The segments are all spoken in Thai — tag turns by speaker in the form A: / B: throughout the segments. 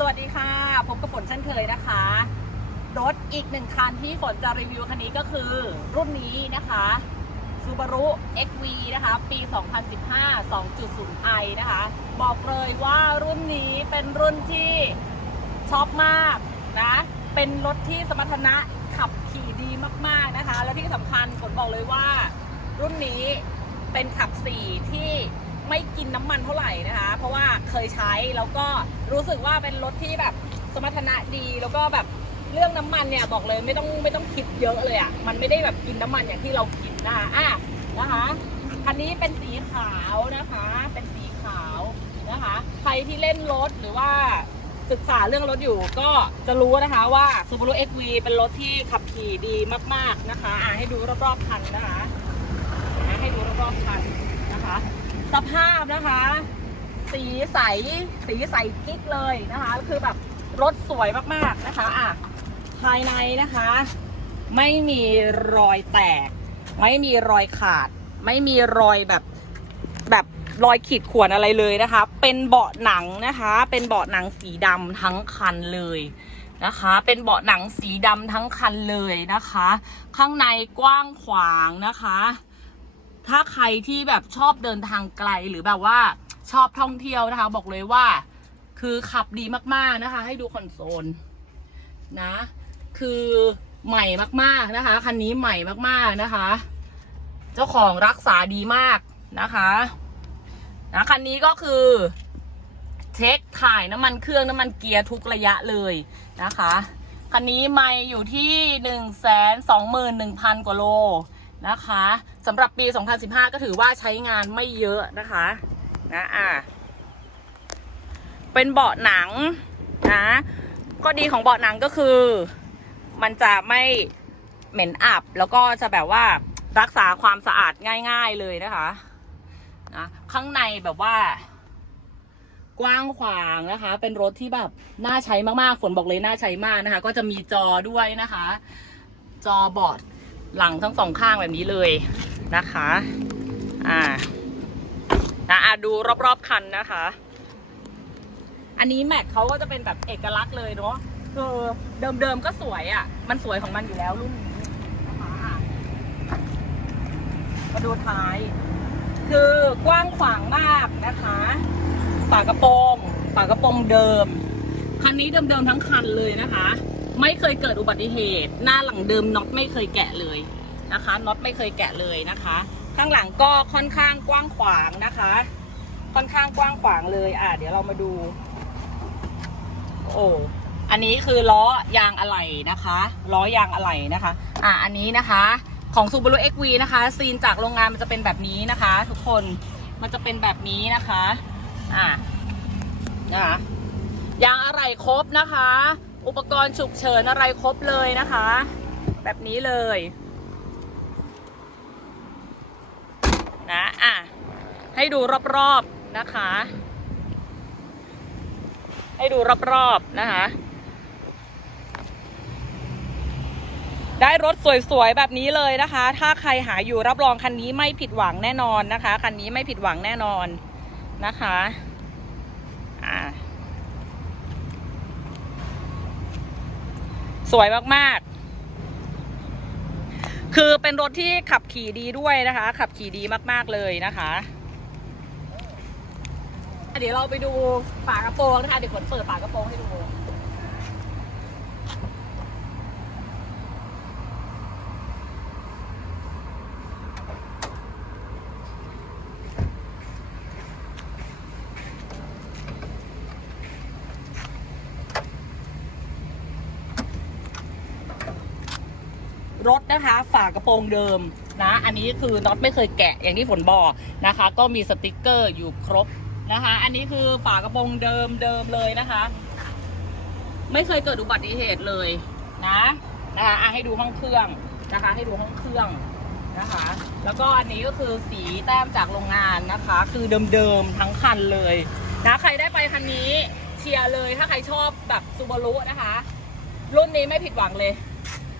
A: สวัสดีค่ะพบกับฝนเช่นเคยนะคะ รถอีกหนึ่งคันที่ฝนจะรีวิวคันนี้ก็คือรุ่นนี้นะคะ Subaru XV นะคะ ปี 2015 2.0i นะคะ บอกเลยว่ารุ่นนี้เป็นรุ่นที่ชอบมากนะ เป็นรถที่สมรรถนะขับขี่ดีมากๆนะคะ แล้วที่สำคัญฝนบอกเลยว่า รุ่นนี้เป็นขับสี่ที่ ไม่กินน้ำมันเท่าไหร่นะคะ เพราะว่าเคยใช้แล้วก็รู้สึกว่าเป็นรถที่แบบสมรรถนะดีแล้วก็แบบเรื่องน้ำมันเนี่ยบอกเลยไม่ต้องไม่ต้องคิดเยอะเลยอะ่ะมันไม่ได้แบบกินน้ำมันอย่างที่เราคิดนะคะอะนะคะคันนี้เป็นสีขาวนะคะ เป็นสีขาวนะคะ ใครที่เล่นรถหรือว่าศึกษาเรื่องรถอยู่ก็จะรู้นะคะว่า Subaru XV เป็นรถที่ขับขี่ดีมาก ๆนะคะอะให้ดูรอบๆคันนะคะนะให้ดูรอบๆคันนะคะ สภาพนะคะ สีใส สีใสกิ๊กเลยนะคะ คือแบบรถสวยมากๆนะคะอะภายในนะคะ ไม่มีรอยแตก ไม่มีรอยขาด ไม่มีรอยแบบแบบรอยขีดข่วนอะไรเลยนะคะ เป็นเบาะหนังนะคะ เป็นเบาะหนังสีดำทั้งคันเลยนะคะ เป็นเบาะหนังสีดำทั้งคันเลยนะคะ ข้างในกว้างขวางนะคะ ถ้าใครที่แบบชอบเดินทางไกลหรือแบบว่าชอบท่องเที่ยวนะคะ บอกเลยว่า คือขับดีมากๆนะคะ ให้ดูคอนโซลนะ คือใหม่มากๆนะคะคันนี้ใหม่มากๆนะคะ เจ้าของรักษาดีมากนะคะนะคันนี้ก็คือ เช็คถ่ายน้ำมันเครื่องน้ำมันเกียร์ทุกระยะเลยนะคะคันนี้ไม่อยู่ที่หนึ่งแสนสองหมื่นหนึ่งพันกว่าโล นะคะสำหรับปี 2015 ก็ถือว่าใช้งานไม่เยอะนะคะนะอะเป็นเบาะหนังนะก็ดีของเบาะหนังก็คือ มันจะไม่เหม็นอับ แล้วก็จะแบบว่ารักษาความสะอาดง่าย ๆเลยนะคะนะข้างในแบบว่า กว้างขวางนะคะ เป็นรถที่แบบน่าใช้มากๆฝนบอกเลยน่าใช้มากนะคะ ก็จะมีจอด้วยนะคะ จอบอร์ด หลังทั้งสองข้างแบบนี้เลยนะคะ อ่านะอะดูรอบๆคันนะคะ อันนี้แม็กเขาก็จะเป็นแบบเอกลักษณ์เลยเนาะคือเดิมๆก็สวยอะ่ะ มันสวยของมันอยู่แล้วรุ่นนี้นะคะมาดูท้าย คือกว้างขวางมากนะคะฝากระโปรงฝากระโปรงเดิม คันนี้เดิมๆทั้งคันเลยนะคะ ไม่เคยเกิดอุบัติเหตุ หน้าหลังเดิมน็อตไม่เคยแกะเลยนะคะน็อตไม่เคยแกะเลยนะคะ ข้างหลังก็ค่อนข้างกว้างขวางนะคะ ค่อนข้างกว้างขวางเลยอะเดี๋ยวเรามาดู โอ้อันนี้คือล้อยางอะไหล่นะคะล้อยางอะไหล่นะคะ อะอันนี้นะคะของ Subaru XV นะคะ ซีนจากโรงงานมันจะเป็นแบบนี้นะคะ ทุกคนมันจะเป็นแบบนี้นะคะ อะนะคะยางอะไหล่ครบนะคะ อุปกรณ์ฉุกเฉินอะไรครบเลยนะคะ แบบนี้เลยนะอะให้ดูรอบๆนะคะ ให้ดูรอบๆนะคะ ได้รถสวยๆแบบนี้เลยนะคะ ถ้าใครหาอยู่รับรองคันนี้ไม่ผิดหวังแน่นอนนะคะ คันนี้ไม่ผิดหวังแน่นอนนะคะ อ่า สวยมากๆ คือเป็นรถที่ขับขี่ดีด้วยนะคะ ขับขี่ดีมากๆเลยนะคะ เดี๋ยวเราไปดูฝากระโปรงนะคะ เดี๋ยวขนเปิดฝากระโปรงให้ดู รถนะคะ ฝากระโปรงเดิมนะ อันนี้คือน็อตไม่เคยแกะอย่างที่ฝนบอกนะคะ ก็มีสติกเกอร์อยู่ครบนะคะ อันนี้คือฝากระโปรงเดิมเดิมเลยนะคะ ไม่เคยเกิดอุบัติเหตุเลยนะนะคะอะให้ดูห้องเครื่องนะคะ ให้ดูห้องเครื่องนะคะ แล้วก็อันนี้ก็คือสีแต้มจากโรงงานนะคะ คือเดิมๆทั้งคันเลยนะใครได้ไปคันนี้เชียร์เลยถ้าใครชอบแบบซูบารุนะคะ รุ่นนี้ไม่ผิดหวังเลย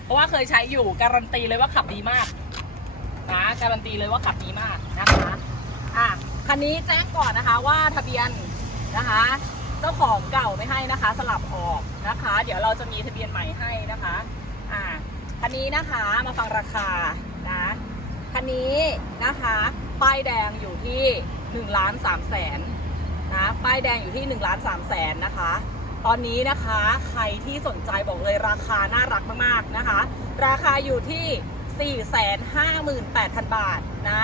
A: ราะว่าเคยใช้อยู่การันตีเลยว่าขับดีมากนะการันตีเลยว่าขับดีมากนะคะอะคันนี้แจ้งก่อนนะคะว่าทะเบียนนะคะเจ้าของเก่าไม่ให้นะคะ สลับออกนะคะ เดี๋ยวเราจะมีทะเบียนใหม่ให้นะคะอ่าคันนี้นะคะมาฟังราคานะคันนี้นะคะป้ายแดงอยู่ที่1ล้าน3แสนนะป้ายแดงอยู่ที่1ล้าน3แสนนะคะ ตอนนี้นะคะใครที่สนใจบอกเลยราคาน่ารักมากๆนะคะ ราคาอยู่ที่ 458,000 บาทนะ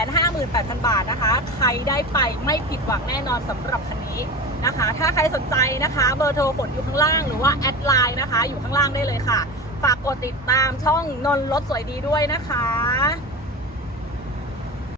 A: 458,000 บาทนะคะ ใครได้ไปไม่ผิดหวังแน่นอนสำหรับคันนี้นะคะ ถ้าใครสนใจนะคะ เบอร์โทรฝนอยู่ข้างล่างหรือว่าแอดไลน์นะคะ อยู่ข้างล่างได้เลยค่ะ ฝากกดติดตามช่องนนรถสวยดีด้วยนะคะ